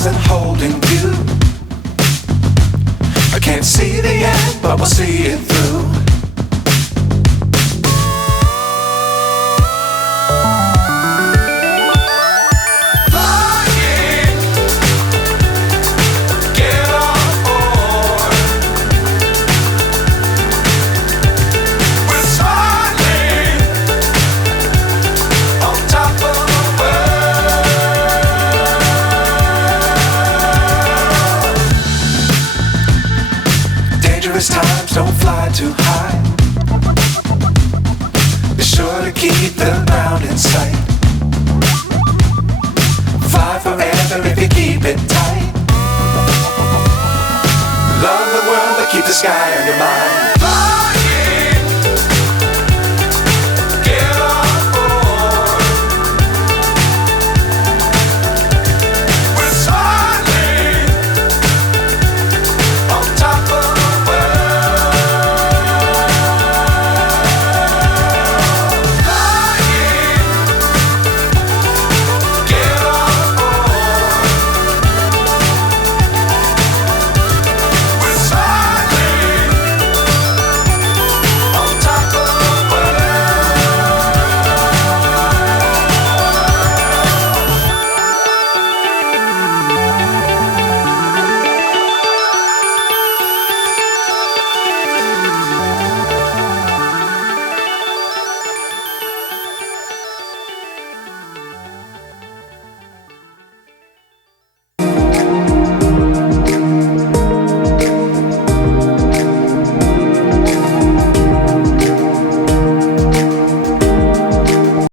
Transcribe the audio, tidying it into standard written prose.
stars and holding you. I can't see the end, but we'll see it through. Times don't fly too high. Be sure to keep the ground in sight. Fly forever if you keep it tight. Love the world but keep the sky on your mind.